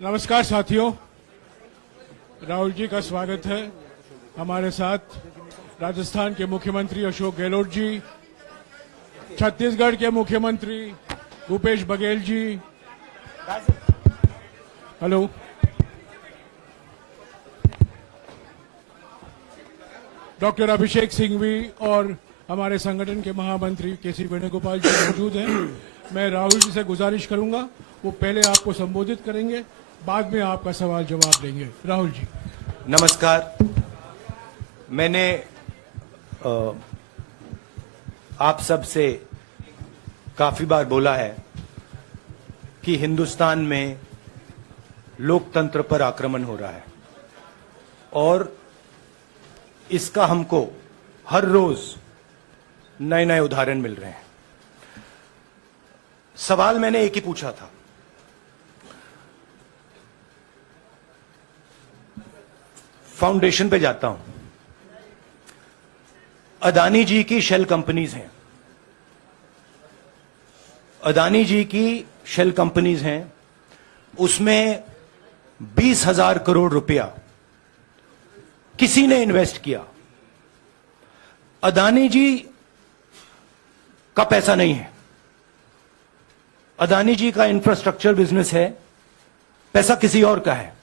नमस्कार साथियों, राहुल जी का स्वागत है। हमारे साथ राजस्थान के मुख्यमंत्री अशोक गहलोत जी, छत्तीसगढ़ के मुख्यमंत्री भूपेश बघेल जी, हेलो, डॉक्टर अभिषेक सिंघवी और हमारे संगठन के महामंत्री केसी वेणुगोपाल जी मौजूद हैं। मैं राहुल जी से गुजारिश करूंगा, वो पहले आपको संबोधित करेंगे, बाद में आपका सवाल जवाब देंगे। राहुल जी। नमस्कार। मैंने आप सब से काफी बार बोला है कि हिंदुस्तान में लोकतंत्र पर आक्रमण हो रहा है और इसका हमको हर रोज नए नए उदाहरण मिल रहे हैं। सवाल मैंने एक ही पूछा था, फाउंडेशन पे जाता हूं, अदानी जी की शेल कंपनीज हैं, अदानी जी की शेल कंपनीज हैं, उसमें 20,000 करोड़ रुपया किसी ने इन्वेस्ट किया। अदानी जी का पैसा नहीं है, अदानी जी का इंफ्रास्ट्रक्चर बिजनेस है, पैसा किसी और का है।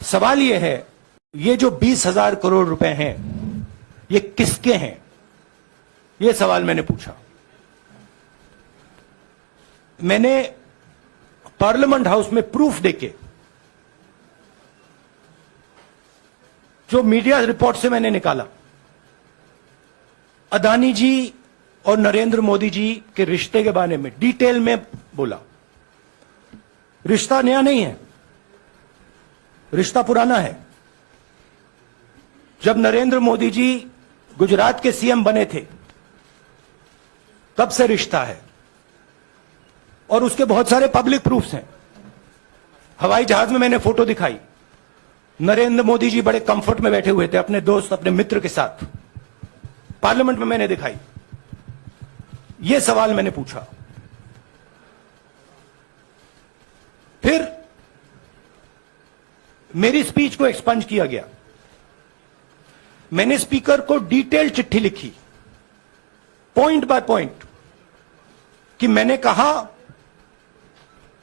सवाल यह है, ये जो 20,000 करोड़ रुपए हैं, ये किसके हैं? यह सवाल मैंने पूछा। मैंने पार्लियामेंट हाउस में प्रूफ देके, जो मीडिया रिपोर्ट से मैंने निकाला, अदानी जी और नरेंद्र मोदी जी के रिश्ते के बारे में डिटेल में बोला। रिश्ता नया नहीं है, रिश्ता पुराना है। जब नरेंद्र मोदी जी गुजरात के सीएम बने थे, तब से रिश्ता है और उसके बहुत सारे पब्लिक प्रूफ्स हैं। हवाई जहाज में मैंने फोटो दिखाई, नरेंद्र मोदी जी बड़े कंफर्ट में बैठे हुए थे अपने दोस्त, अपने मित्र के साथ। पार्लियामेंट में मैंने दिखाई। यह सवाल मैंने पूछा। फिर मेरी स्पीच को एक्सपंज किया गया। मैंने स्पीकर को डिटेल चिट्ठी लिखी, पॉइंट बाय पॉइंट, कि मैंने कहा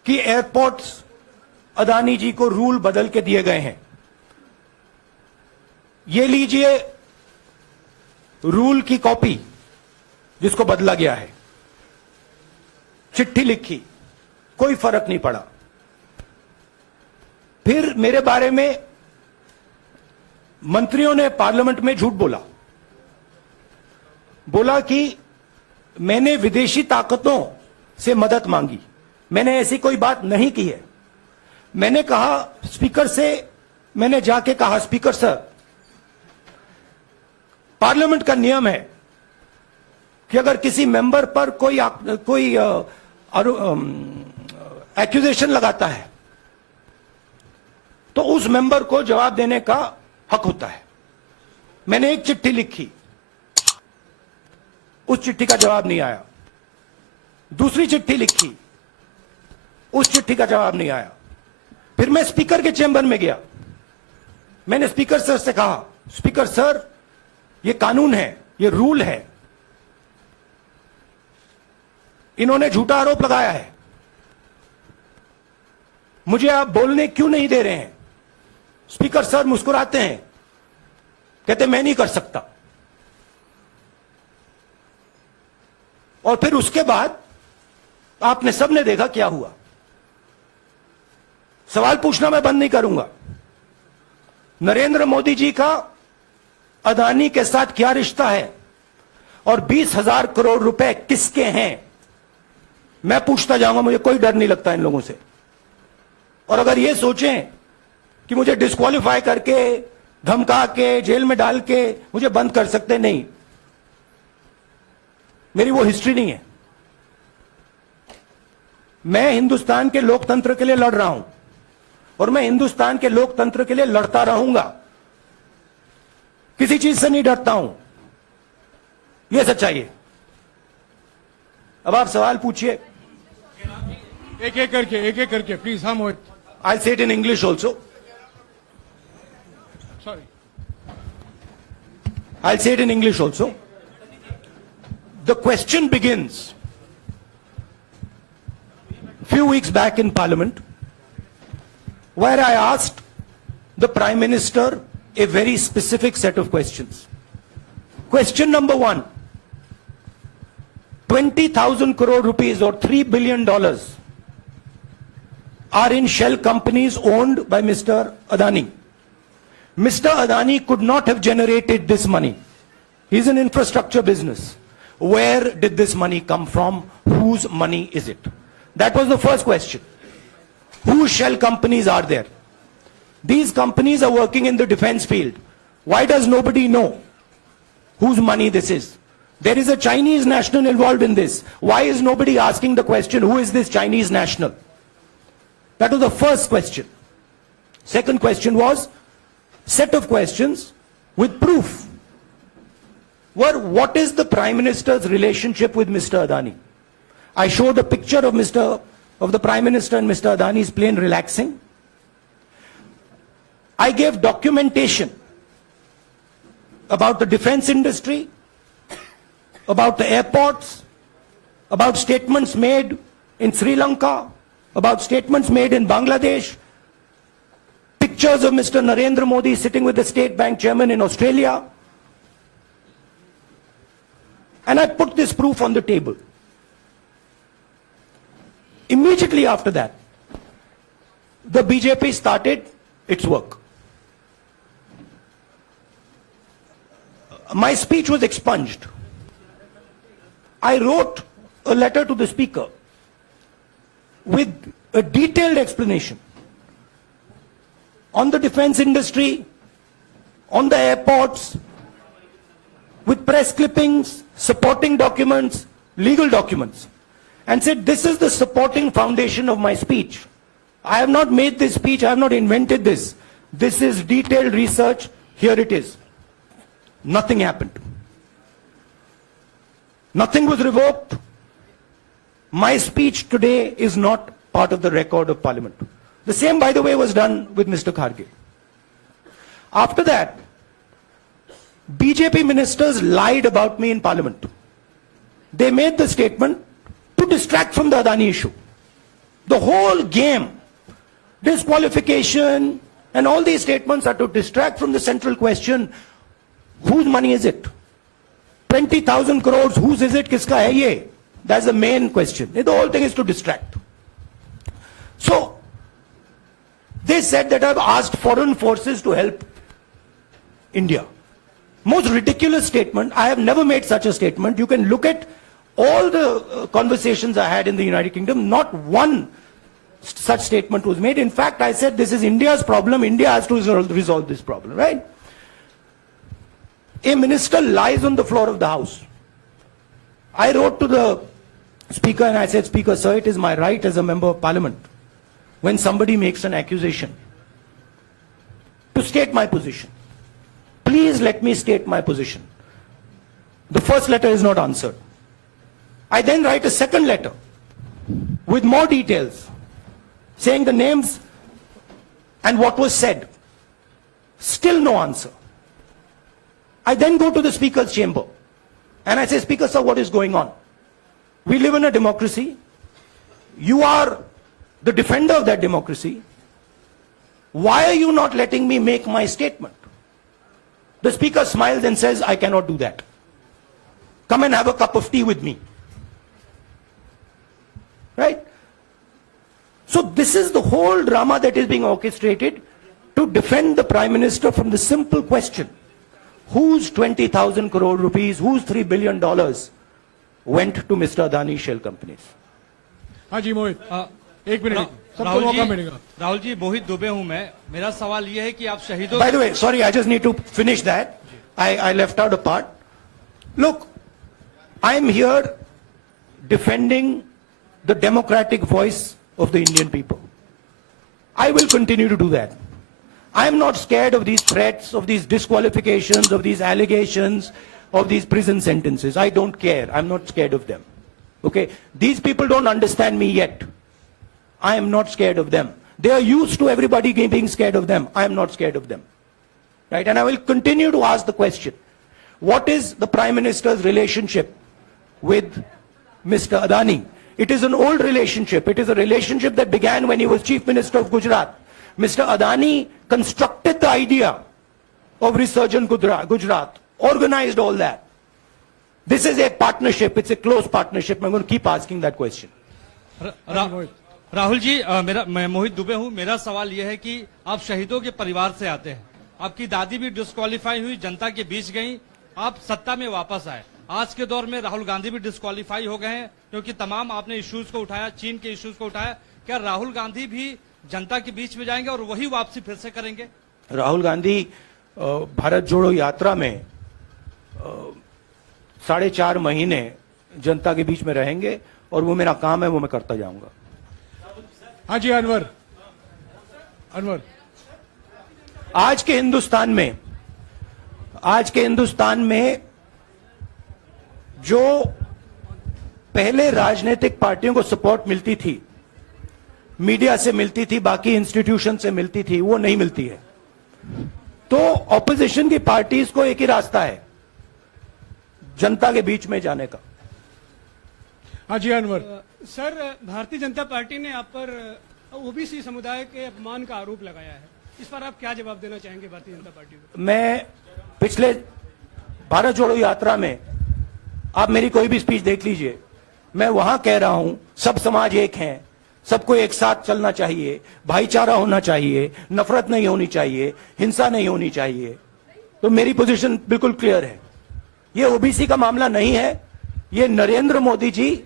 कि एयरपोर्ट्स अदानी जी को रूल बदल के दिए गए हैं। ये लीजिए रूल की कॉपी जिसको बदला गया है। चिट्ठी लिखी, कोई फर्क नहीं पड़ा। फिर मेरे बारे में मंत्रियों ने पार्लियामेंट में झूठ बोला कि मैंने विदेशी ताकतों से मदद मांगी। मैंने ऐसी कोई बात नहीं की है। मैंने कहा स्पीकर से, मैंने जाके कहा, स्पीकर सर, पार्लियामेंट का नियम है कि अगर किसी मेंबर पर कोई एक्यूजेशन लगाता है तो उस मेंबर को जवाब देने का हक होता है। मैंने एक चिट्ठी लिखी, उस चिट्ठी का जवाब नहीं आया। दूसरी चिट्ठी लिखी, उस चिट्ठी का जवाब नहीं आया। फिर मैं स्पीकर के चेंबर में गया। मैंने स्पीकर सर से कहा, स्पीकर सर, ये कानून है, ये रूल है, इन्होंने झूठा आरोप लगाया है, मुझे आप बोलने क्यों नहीं दे रहे हैं? स्पीकर सर मुस्कुराते हैं, कहते मैं नहीं कर सकता। और फिर उसके बाद आपने सबने देखा क्या हुआ। सवाल पूछना मैं बंद नहीं करूंगा। नरेंद्र मोदी जी का अदानी के साथ क्या रिश्ता है और 20,000 करोड़ रुपए किसके हैं, मैं पूछता जाऊंगा। मुझे कोई डर नहीं लगता इन लोगों से। और अगर ये सोचें कि मुझे डिस्क्वालीफाई करके, धमका के, जेल में डाल के मुझे बंद कर सकते, नहीं, मेरी वो हिस्ट्री नहीं है। मैं हिंदुस्तान के लोकतंत्र के लिए लड़ रहा हूं और मैं हिंदुस्तान के लोकतंत्र के लिए लड़ता रहूंगा। किसी चीज से नहीं डरता हूं, यह सच्चाई है। अब आप सवाल पूछिए। एक एक करके प्लीज. हाँ मोहित, I'll say it in English also. Sorry. I'll say it in English also. The question begins. Few weeks back in Parliament, where I asked the Prime Minister a very specific set of questions. Question number one, 20,000 crore rupees or $3 billion are in shell companies owned by Mr. Adani. Mr. Adani could not have generated this money. He's an infrastructure business. Where did this money come from? Whose money is it? That was the first question. Whose shell companies are there? These companies are working in the defense field. Why does nobody know whose money this is? There is a Chinese national involved in this. Why is nobody asking the question, who is this Chinese national? That was the first question. Second question was, set of questions with proof. What is the Prime Minister's relationship with Mr. Adani? I showed a picture of the Prime Minister and Mr. Adani's plane relaxing. I gave documentation about the defense industry, about the airports, about statements made in Sri Lanka, about statements made in Bangladesh, pictures of Mr. Narendra Modi sitting with the State Bank chairman in Australia. And I put this proof on the table. Immediately after that, the BJP started its work. My speech was expunged. I wrote a letter to the Speaker with a detailed explanation on the defense industry, on the airports, with press clippings, supporting documents, legal documents, and said, this is the supporting foundation of my speech. I have not made this speech, I have not invented this. This is detailed research, here it is. Nothing happened. Nothing was revoked. My speech today is not part of the record of Parliament. The same, by the way, was done with Mr. Kharge. After that, BJP ministers lied about me in Parliament. They made the statement to distract from the Adani issue. The whole game, disqualification, and all these statements are to distract from the central question, whose money is it? 20,000 crores, whose is it? Kiska hai ye? That's the main question. The whole thing is to distract. So, they said that I've asked foreign forces to help India. Most ridiculous statement. I have never made such a statement. You can look at all the conversations I had in the United Kingdom. Not one such statement was made. In fact, I said this is India's problem. India has to resolve this problem, right? A minister lies on the floor of the House. I wrote to the Speaker and I said, Speaker, sir, it is my right as a member of Parliament, when somebody makes an accusation, to state my position. Please let me state my position. The first letter is not answered. I then write a second letter with more details, saying the names and what was said. Still no answer. I then go to the Speaker's chamber and I say, Speaker, sir, what is going on? We live in a democracy. You are the defender of that democracy. Why are you not letting me make my statement? The Speaker smiles and says, I cannot do that. Come and have a cup of tea with me. Right? So this is the whole drama that is being orchestrated to defend the Prime Minister from the simple question, whose 20,000 crore rupees, whose $3 billion went to Mr. Adani shell companies? हाँ जी मोहित, एक minute, सबको मौका मिलेगा. राहुल जी, मोहित दुबे हूं मैं. मेरा सवाल ये है कि आप शहीदों. By the way, sorry, I just need to finish that. I left out a part. Look, I'm here defending the democratic voice of the Indian people. I will continue to do that. I'm not scared of these threats, of these disqualifications, of these allegations, of these prison sentences. I don't care. I'm not scared of them. Okay? These people don't understand me yet. I am not scared of them. They are used to everybody being scared of them. I am not scared of them. Right? And I will continue to ask the question, what is the Prime Minister's relationship with Mr. Adani? It is an old relationship. It is a relationship that began when he was Chief Minister of Gujarat. Mr. Adani constructed the idea of Resurgent Gujarat, organized all that. This is a partnership. It's a close partnership. I'm going to keep asking that question. Rahul ji, मैं मोहित दुबे हूं। मेरा सवाल यह है कि आप शहीदों के परिवार से आते हैं। आपकी दादी भी डिस्क्वालीफाई हुई, जनता के बीच गई, आप सत्ता में वापस आए। आज के दौर में राहुल गांधी भी डिस्क्वालीफाई हो गए हैं, क्योंकि तमाम आपने इश्यूज को उठाया, चीन के इश्यूज को उठाया। क्या राहुल गांधी भी जनता के बीच में जाएंगे और वही वापसी फिर से करेंगे? राहुल गांधी भारत जोड़ो यात्रा में 4.5 महीने जनता के बीच में रहेंगे और वो मेरा काम है, वो मैं करता जाऊंगा। हाँ जी, अनवर। आज के हिंदुस्तान में जो पहले राजनीतिक पार्टियों को सपोर्ट मिलती थी, मीडिया से मिलती थी, बाकी इंस्टीट्यूशन से मिलती थी, वो नहीं मिलती है। तो ऑपोजिशन की पार्टीज को एक ही रास्ता है, जनता के बीच में जाने का। हाँ जी, अनवर। सर, भारतीय जनता पार्टी ने आप पर ओबीसी समुदाय के अपमान का आरोप लगाया है। इस पर आप क्या जवाब देना चाहेंगे भारतीय जनता पार्टी को? मैं पिछले भारत जोड़ो यात्रा में, आप मेरी कोई भी स्पीच देख लीजिए, मैं वहां कह रहा हूं सब समाज एक हैं, सबको एक साथ चलना चाहिए, भाईचारा होना चाहिए, नफरत नहीं होनी चाहिए, हिंसा नहीं होनी चाहिए। तो मेरी पोजीशन बिल्कुल क्लियर है। ये ओबीसी का मामला नहीं है, ये नरेंद्र मोदी जी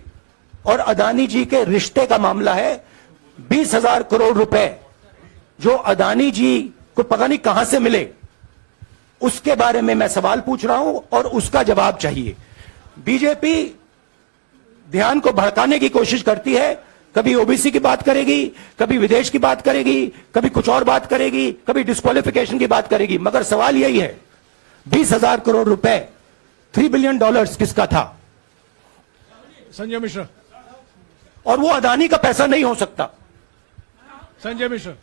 और अदानी जी के रिश्ते का मामला है। 20,000 करोड़ रुपए जो अदानी जी को पता नहीं कहां से मिले, उसके बारे में मैं सवाल पूछ रहा हूं और उसका जवाब चाहिए। बीजेपी ध्यान को भड़काने की कोशिश करती है, कभी ओबीसी की बात करेगी, कभी विदेश की बात करेगी, कभी कुछ और बात करेगी, कभी डिस्क्वालिफिकेशन की बात करेगी, मगर सवाल यही है 20,000 करोड़ रुपए, $3 बिलियन किसका था? संजय मिश्रा। और वो अदानी का पैसा नहीं हो सकता। संजय मिश्रा।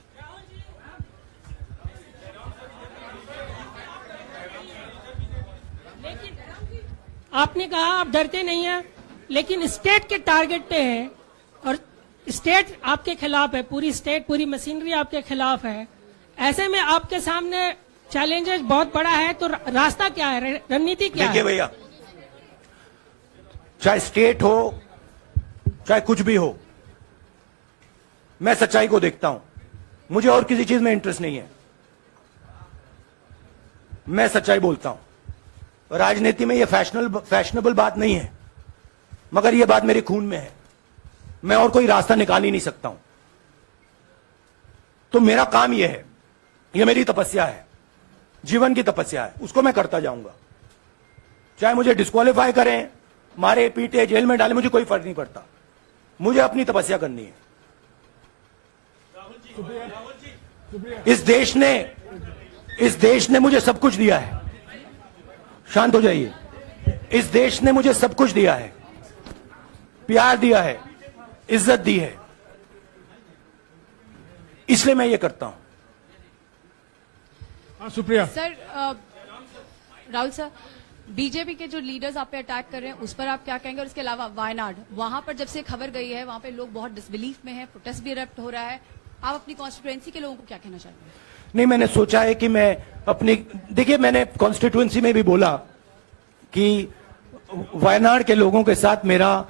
आपने कहा आप डरते नहीं हैं, लेकिन स्टेट के टारगेट पे हैं और स्टेट आपके खिलाफ है, पूरी स्टेट, पूरी मशीनरी आपके खिलाफ है। ऐसे में आपके सामने चैलेंजेस बहुत बड़ा है, तो रास्ता क्या है, रणनीति क्या है? देखिए भैया, चाहे स्टेट हो, चाहे कुछ भी हो, मैं सच्चाई को देखता हूं। मुझे और किसी चीज में इंटरेस्ट नहीं है, मैं सच्चाई बोलता हूं। राजनीति में ये फैशनेबल बात नहीं है, मगर ये बात मेरे खून में है। मैं और कोई रास्ता निकाल ही नहीं सकता हूं। तो मेरा काम यह है, यह मेरी तपस्या है, जीवन की तपस्या है, उसको मैं करता जाऊंगा। चाहे मुझे डिस्क्वालीफाई करें, मारे पीटे, जेल में डाले, मुझे कोई फर्क नहीं पड़ता। मुझे अपनी तपस्या करनी है। इस देश ने मुझे सब कुछ दिया है। शांत हो जाइए। इस देश ने मुझे सब कुछ दिया है, प्यार दिया है, इज्जत दी है, इसलिए मैं ये करता हूं। Supriya. Sir, Rahul sir, BJP के जो लीडर्स आप पे अटैक कर रहे हैं उस पर आप क्या कहेंगे? और इसके अलावा वायनाड, वहां पर जब से खबर गई है, वहां पे लोग बहुत डिसबिलीफ में हैं, प्रोटेस्ट भी इरप्ट हो रहा है। आप अपनी कॉन्स्टिट्यूएंसी के लोगों को क्या कहना चाहते हैं? नहीं, मैंने सोचा है कि मैं अपनी, देखिए मैंने कॉन्स्टिट्यूएंसी में भी बोला कि वायनाड के लोगों के साथ मेरा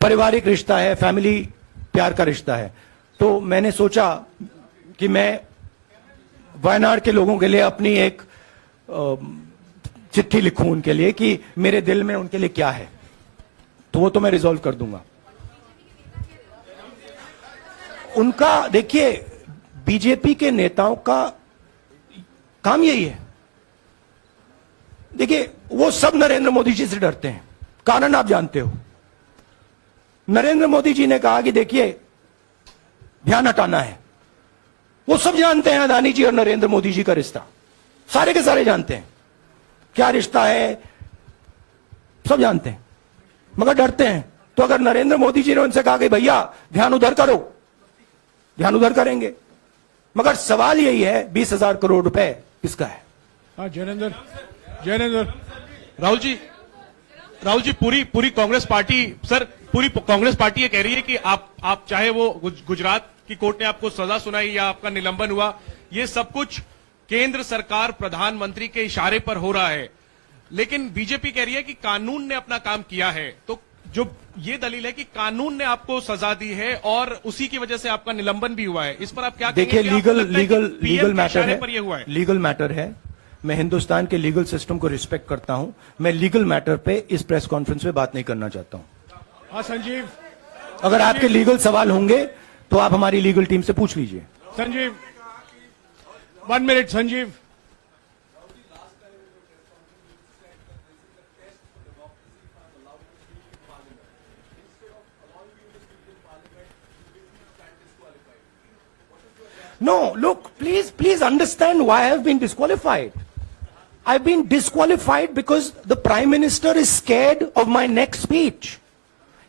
पारिवारिक रिश्ता है, फैमिली प्यार का रिश्ता है। तो मैंने सोचा कि मैं वायनाड के लोगों के लिए अपनी एक चिट्ठी लिखूं उनके लिए कि मेरे दिल में उनके लिए क्या है। तो वो तो मैं रिजॉल्व कर दूंगा। उनका, देखिए, बीजेपी के नेताओं का काम यही है। देखिए, वो सब नरेंद्र मोदी जी से डरते हैं, कारण आप जानते हो। नरेंद्र मोदी जी ने कहा कि देखिए ध्यान हटाना है। वो सब जानते हैं अदानी जी और नरेंद्र मोदी जी का रिश्ता, सारे के सारे जानते हैं क्या रिश्ता है, सब जानते हैं, मगर डरते हैं तो अगर नरेंद्र मोदी जी ने उनसे कहा कि भैया ध्यान उधर करो, ध्यान उधर करेंगे। मगर सवाल यही है 20,000 करोड़ रुपए किसका है? हाँ जैनेंद्र राहुल जी पूरी कांग्रेस पार्टी, सर पूरी कांग्रेस पार्टी ये कह रही है कि आप चाहे वो गुजरात की कोर्ट ने आपको सजा सुनाई या आपका निलंबन हुआ, ये सब कुछ केंद्र सरकार प्रधानमंत्री के इशारे पर हो रहा है। लेकिन बीजेपी कह रही है कि कानून ने अपना काम किया है। तो जो ये दलील है कि कानून ने आपको सजा दी है और उसी की वजह से आपका निलंबन भी हुआ है, इस पर आप क्या कहेंगे? देखिए, लीगल मैटर है, पर ये हुआ है। लीगल मैटर है। मैं हिंदुस्तान के लीगल सिस्टम को रिस्पेक्ट करता हूं। मैं लीगल मैटर पे इस प्रेस कॉन्फ्रेंस में बात नहीं करना चाहता हूं। हाँ संजीव, अगर आपके लीगल सवाल होंगे तो आप हमारी लीगल टीम से पूछ लीजिए। Sanjeev 1 minute Sanjeev. No, look, please understand why I've been disqualified. I've been disqualified because the Prime Minister is scared of my next speech.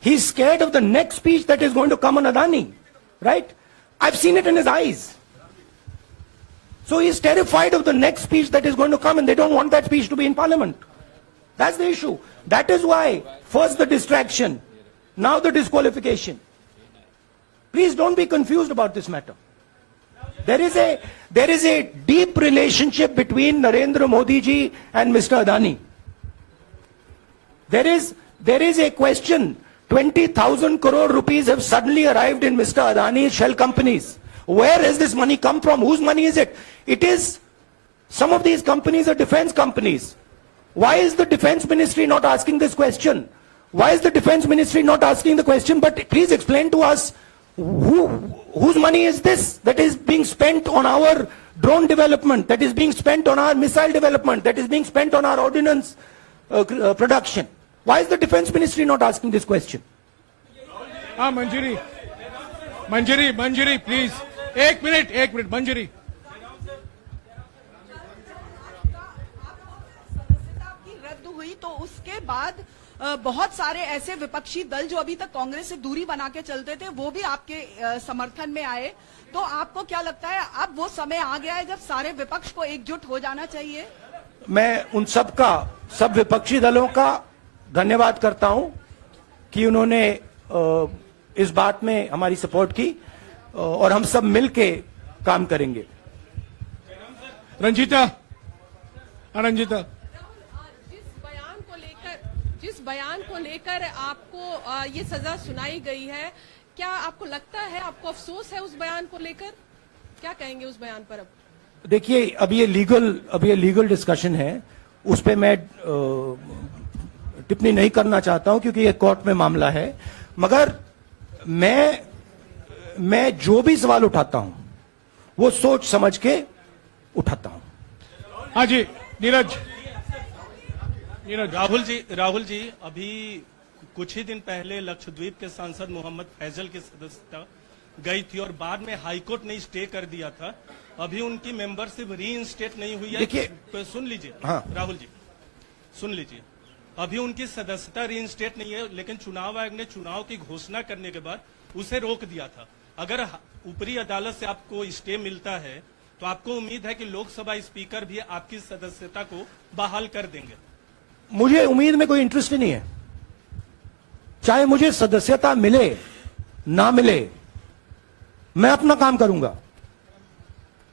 He's scared of the next speech that is going to come on Adani, right? I've seen it in his eyes. So he's terrified of the next speech that is going to come, and they don't want that speech to be in Parliament. That's the issue. That is why, first the distraction, now the disqualification. Please don't be confused about this matter. There is a deep relationship between Narendra Modi ji and Mr. Adani. There is a question. 20,000 crore rupees have suddenly arrived in Mr. Adani's shell companies. Where has this money come from? Whose money is it? It is, some of these companies are defense companies. Why is the defense ministry not asking this question? Why is the defense ministry not asking the question? But please explain to us, whose money is this that is being spent on our drone development, that is being spent on our missile development, that is being spent on our ordnance production? Why is the defense ministry not asking this question? हाँ मंजरी please, एक minute मंजरी। सदस्यता की रद्द हुई तो उसके बाद बहुत सारे ऐसे विपक्षी दल जो अभी तक कांग्रेस से दूरी बना के चलते थे वो भी आपके समर्थन में आए। तो आपको क्या लगता है अब वो समय आ गया है जब सारे विपक्ष को एकजुट हो जाना चाहिए? मैं उन सब विपक्षी दलों का धन्यवाद करता हूं कि उन्होंने इस बात में हमारी सपोर्ट की और हम सब मिलके काम करेंगे। रंजीता जिस बयान को लेकर आपको ये सजा सुनाई गई है, क्या आपको लगता है, आपको अफसोस है उस बयान को लेकर? क्या कहेंगे उस बयान पर? अब देखिए, अब ये लीगल डिस्कशन है, उस पे मैं टिप्पणी नहीं करना चाहता हूं क्योंकि ये कोर्ट में मामला है। मगर मैं जो भी सवाल उठाता हूं वो सोच समझ के उठाता हूं। हाँ जी नीरज। राहुल जी अभी कुछ ही दिन पहले लक्षद्वीप के सांसद मोहम्मद फैजल की सदस्यता गई थी और बाद में हाईकोर्ट ने स्टे कर दिया था। अभी उनकी मेंबरशिप रीइंस्टेट नहीं हुई है। देखिए, सुन लीजिए। हाँ। राहुल जी सुन लीजिए, अभी उनकी सदस्यता रीइंस्टेट नहीं है, लेकिन चुनाव आयोग ने चुनाव की घोषणा करने के बाद उसे रोक दिया था। अगर ऊपरी अदालत से आपको स्टे मिलता है तो आपको उम्मीद है कि लोकसभा स्पीकर भी आपकी सदस्यता को बहाल कर देंगे? मुझे उम्मीद में कोई इंटरेस्ट ही नहीं है। चाहे मुझे सदस्यता मिले ना मिले, मैं अपना काम करूंगा।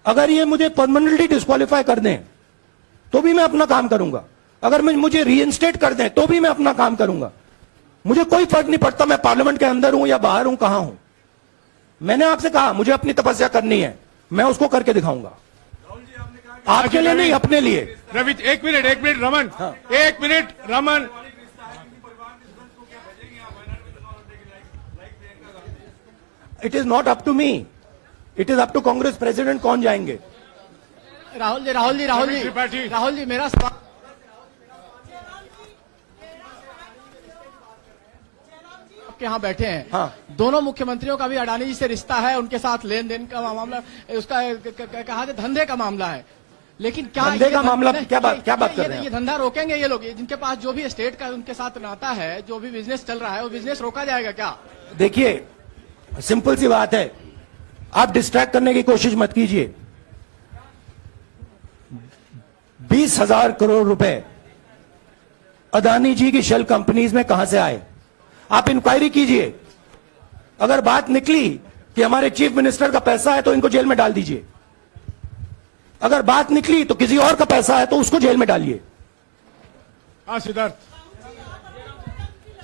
अगर ये मुझे परमानेंटली डिस्क्वालीफाई कर दें तो भी मैं अपना काम करूंगा। अगर मुझे रीइंस्टेट कर दें तो भी मैं अपना काम करूंगा। मुझे कोई फर्क नहीं पड़ता मैं पार्लियामेंट के अंदर हूं या बाहर हूं, कहां हूं। मैंने आपसे कहा मुझे अपनी तपस्या करनी है, मैं उसको करके दिखाऊंगा। आपके लिए नहीं, अपने लिए। रवि एक मिनट रमन। हाँ। एक minute Raman. It is not up to me, it is up to Congress president कौन जाएंगे। राहुल जी मेरा सवाल, आपके यहाँ बैठे हैं। हाँ। दोनों मुख्यमंत्रियों का भी अडानी जी से रिश्ता है, उनके साथ लेन देन का मामला, उसका कहा धंधे का मामला है। लेकिन क्या धंधे ये का मामला नहीं, क्या बात कर रहे हैं ये धंधा रोकेंगे ये लोग? जिनके पास जो भी स्टेट का उनके साथ नाता है, जो भी बिजनेस चल रहा है, वो बिजनेस रोका जाएगा क्या? देखिए, सिंपल सी बात है, आप डिस्ट्रैक्ट करने की कोशिश मत कीजिए। 20,000 करोड़ रुपए अदानी जी की शेल कंपनीज में कहां से आए? आप इंक्वायरी कीजिए। अगर बात निकली कि हमारे चीफ मिनिस्टर का पैसा है तो इनको जेल में डाल दीजिए। अगर बात निकली तो किसी और का पैसा है तो उसको जेल में डालिए। हाँ Siddharth,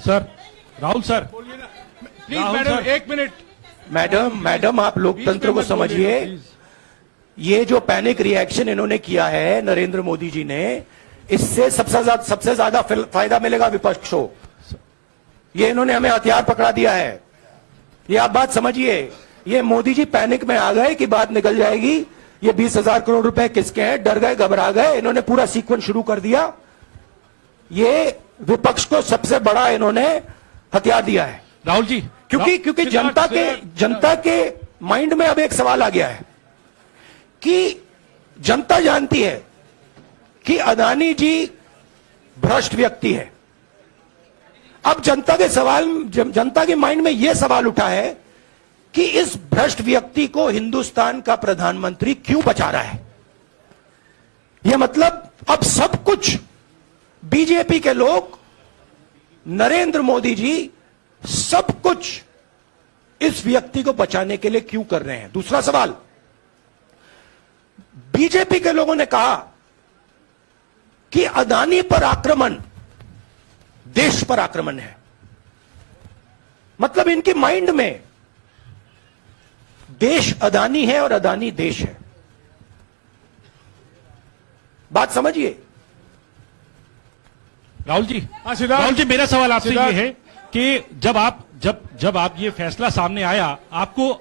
sir, Rahul sir, please Rahul madam sir. 1 minute. Madam आप लोकतंत्र को बीच में मत समझिए। बोलिए, ये जो पैनिक रिएक्शन इन्होंने किया है नरेंद्र मोदी जी ने, इससे सबसे ज्यादा फायदा मिलेगा विपक्ष को। ये इन्होंने हमें हथियार पकड़ा दिया है। ये आप बात समझिए। ये मोदी जी पैनिक में आ गए कि बात निकल जाएगी, ये 20,000 करोड़ रुपए किसके हैं, डर गए, घबरा गए, इन्होंने पूरा सीक्वेंस शुरू कर दिया। ये विपक्ष को सबसे बड़ा इन्होंने हथियार दिया है राहुल जी, क्योंकि जनता के माइंड में अब एक सवाल आ गया है कि जनता जानती है कि अदानी जी भ्रष्ट व्यक्ति है। अब जनता के माइंड में यह सवाल उठा है कि इस भ्रष्ट व्यक्ति को हिंदुस्तान का प्रधानमंत्री क्यों बचा रहा है। यह मतलब अब सब कुछ बीजेपी के लोग, नरेंद्र मोदी जी सब कुछ इस व्यक्ति को बचाने के लिए क्यों कर रहे हैं। दूसरा सवाल, बीजेपी के लोगों ने कहा कि अदानी पर आक्रमण देश पर आक्रमण है। मतलब इनके माइंड में देश अदानी है और अदानी देश है। बात समझिए। राहुल जी, हाँ, सिद्धार्थ। राहुल जी, मेरा सवाल आपसे ये सिद्धार्थ। है कि जब आप ये फैसला सामने आया, आपको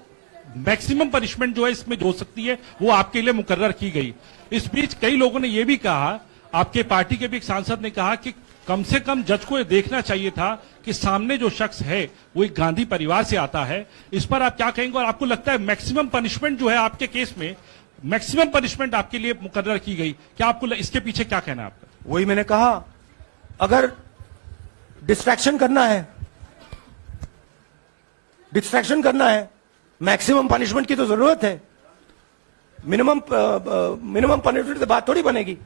मैक्सिमम पनिशमेंट जो है इसमें जो हो सकती है वो आपके लिए मुकर्रर की गई। इस बीच कई लोगों ने ये भी कहा, आपके पार्टी के भी एक सांसद ने कहा कि कम से कम जज को ये देखना चाहिए था कि सामने जो शख्स है वो एक गांधी परिवार से आता है। इस पर आप क्या कहेंगे? और आपको लगता है मैक्सिमम पनिशमेंट जो है आपके केस में, मैक्सिमम पनिशमेंट आपके लिए मुकर्रर की गई, क्या आपको इसके पीछे क्या कहना है आपका? वही मैंने कहा, अगर डिस्ट्रैक्शन करना है, मैक्सिमम पनिशमेंट की तो जरूरत है। मिनिमम पनिशमेंट से बात थोड़ी बनेगी।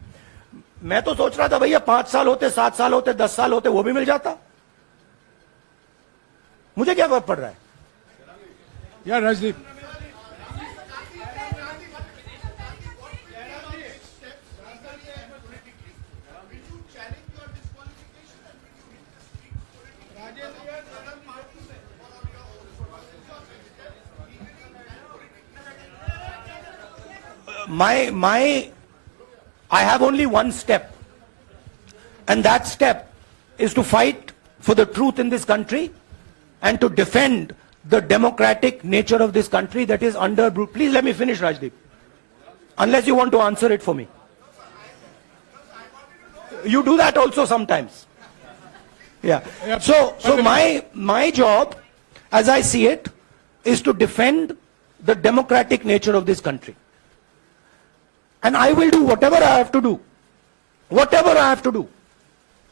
मैं तो सोच रहा था भैया 5 साल होते, 7 साल होते, 10 साल होते, वो भी मिल जाता। मुझे क्या फर्क पड़ रहा है यार Rajdeep, I have only one step, and that step is to fight for the truth in this country and to defend the democratic nature of this country that is under. Please let me finish, Rajdeep, unless you want to answer it for me. You do that also sometimes. Yeah. So my job, as I see it, is to defend the democratic nature of this country. And I will do whatever I have to do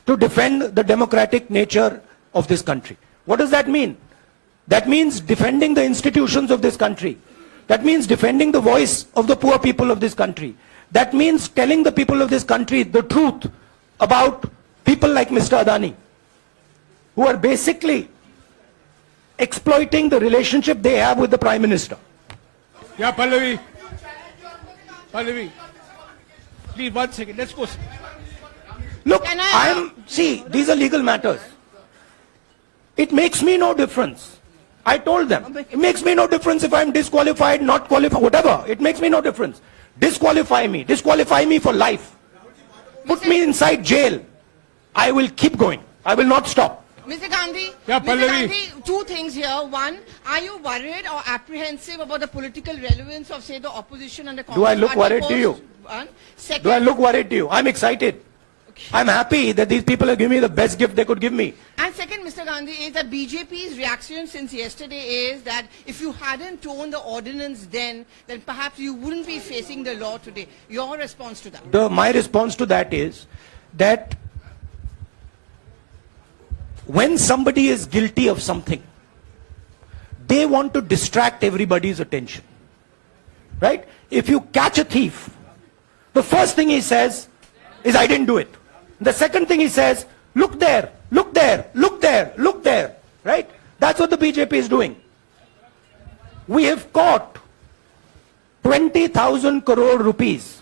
to defend the democratic nature of this country. What does that mean? That means defending the institutions of this country. That means defending the voice of the poor people of this country. That means telling the people of this country the truth about people like Mr. Adani, who are basically exploiting the relationship they have with the Prime Minister. Yeah, Pallavi, please 1 second. Let's go. Look, see, these are legal matters. It makes me no difference. I told them, it makes me no difference if I'm disqualified, not qualified, whatever. It makes me no difference. Disqualify me for life. Put me inside jail. I will keep going. I will not stop. Mr. Gandhi, Yeah, Mr. Pallavi. Gandhi, 2 things here. One, are you worried or apprehensive about the political relevance of, say, the opposition and the Congress Do I look party worried to post? you? One. Second, Do I look worried to you? I'm excited. I'm happy that these people have given me the best gift they could give me. And second, Mr. Gandhi, is that BJP's reaction since yesterday is that if you hadn't torn the ordinance then perhaps you wouldn't be facing the law today. Your response to that? My response to that is that when somebody is guilty of something, they want to distract everybody's attention. Right? If you catch a thief, the first thing he says is, I didn't do it. The second thing he says, look there, look there, look there, look there. Right? That's what the BJP is doing. We have caught 20,000 crore rupees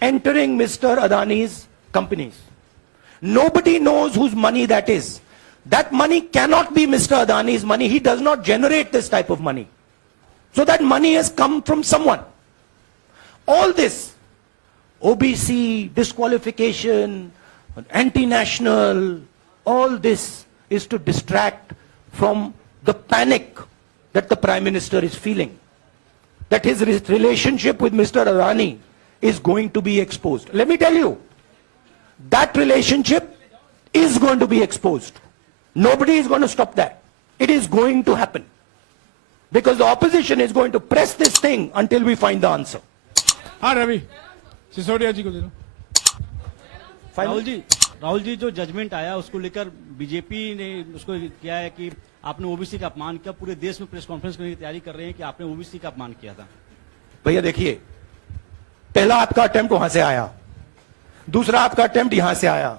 entering Mr. Adani's companies. Nobody knows whose money that is. That money cannot be Mr. Adani's money. He does not generate this type of money. So that money has come from someone. All this, OBC, disqualification, anti-national, all this is to distract from the panic that the Prime Minister is feeling. That his relationship with Mr. Adani is going to be exposed. Let me tell you, that relationship is going to be exposed. Nobody is going to stop that. It is going to happen. Because the opposition is going to press this thing until we find the answer. हाँ रवि सिसोदिया जी को दे दो। राहुल जी जो judgement आया उसको लेकर BJP ने उसको किया है कि आपने ओबीसी का अपमान किया। पूरे देश में प्रेस कॉन्फ्रेंस करने की तैयारी कर रहे हैं कि आपने ओबीसी का अपमान किया था। भैया देखिए, पहला आपका अटेम्प्ट वहां से आया, दूसरा आपका अटेम्प्ट यहां से आया,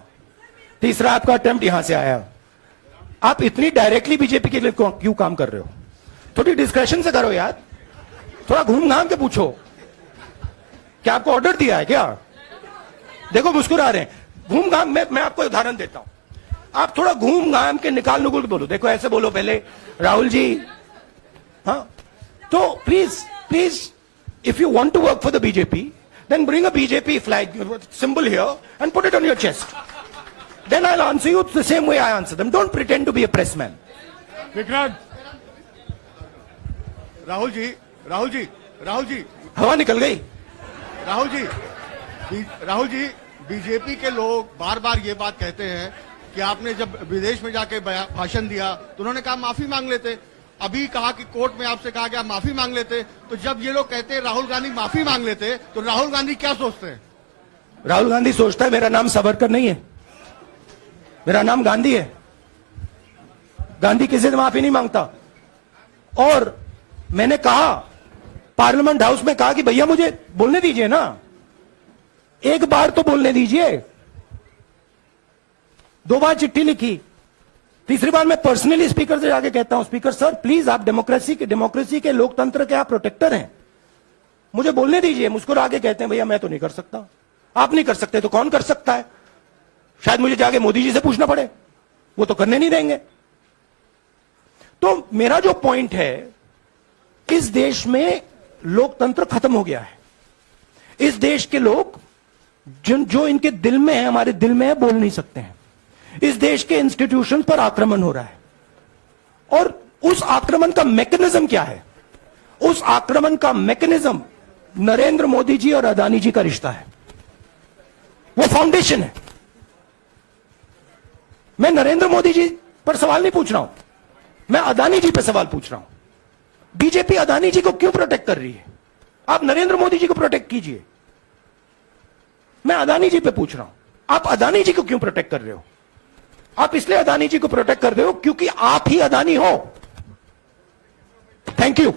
तीसरा आपका अटेम्प्ट यहां से आया। आप इतनी डायरेक्टली बीजेपी के लिए क्यों काम कर रहे हो? थोड़ी डिस्कशन से करो यार, थोड़ा घूम घाम के पूछो। क्या आपको ऑर्डर दिया है क्या? देखो मुस्कुरा रहे हैं। घूम घाम मैं आपको उदाहरण देता हूं, आप थोड़ा घूम घाम के निकाल नुकुल के बोलो। देखो ऐसे बोलो पहले, राहुल जी, हाँ तो please if you want to work for the BJP, then bring a BJP flag symbol here and put it on your chest. Then I'll answer you the same way I answer them. Don't pretend to be a press man. Vikrant, Rahul ji हवा निकल गई। Rahul ji, BJP के लोग बार बार ये बात कहते हैं कि आपने जब विदेश में जाके भाषण दिया तो उन्होंने कहा माफी मांग लेते। अभी कहा कि कोर्ट में आपसे कहा गया माफी मांग लेते। तो जब ये लोग कहते हैं राहुल गांधी माफी मांग लेते, तो राहुल गांधी क्या सोचते हैं? राहुल गांधी सोचता है मेरा नाम सावरकर नहीं है, मेरा नाम गांधी है। गांधी किसी से माफी नहीं मांगता। और मैंने कहा, पार्लियामेंट हाउस में कहा कि भैया मुझे बोलने दीजिए ना, एक बार तो बोलने दीजिए। 2 बार चिट्ठी लिखी, तीसरी बार मैं पर्सनली स्पीकर से जाके कहता हूं, स्पीकर सर प्लीज, आप डेमोक्रेसी के लोकतंत्र के आप प्रोटेक्टर हैं, मुझे बोलने दीजिए। मुस्कुरा के कहते हैं भैया मैं तो नहीं कर सकता। आप नहीं कर सकते तो कौन कर सकता है? शायद मुझे जाके मोदी जी से पूछना पड़े, वो तो करने नहीं देंगे। तो मेरा जो पॉइंट है, इस देश में लोकतंत्र खत्म हो गया है। इस देश के लोग जो इनके दिल में है, हमारे दिल में है, बोल नहीं सकते हैं। इस देश के इंस्टीट्यूशन पर आक्रमण हो रहा है। और उस आक्रमण का मैकेनिज्म क्या है? उस आक्रमण का मैकेनिज्म नरेंद्र मोदी जी और अदानी जी का रिश्ता है, वो फाउंडेशन है। मैं नरेंद्र मोदी जी पर सवाल नहीं पूछ रहा हूं, मैं अदानी जी पर सवाल पूछ रहा हूं। बीजेपी अदानी जी को क्यों प्रोटेक्ट कर रही है? आप नरेंद्र मोदी जी को प्रोटेक्ट कीजिए। मैं अदानी जी पे पूछ रहा हूं, आप अदानी जी को क्यों प्रोटेक्ट कर रहे हो? आप इसलिए अदानी जी को प्रोटेक्ट कर रहे हो क्योंकि आप ही अदानी हो। Thank you.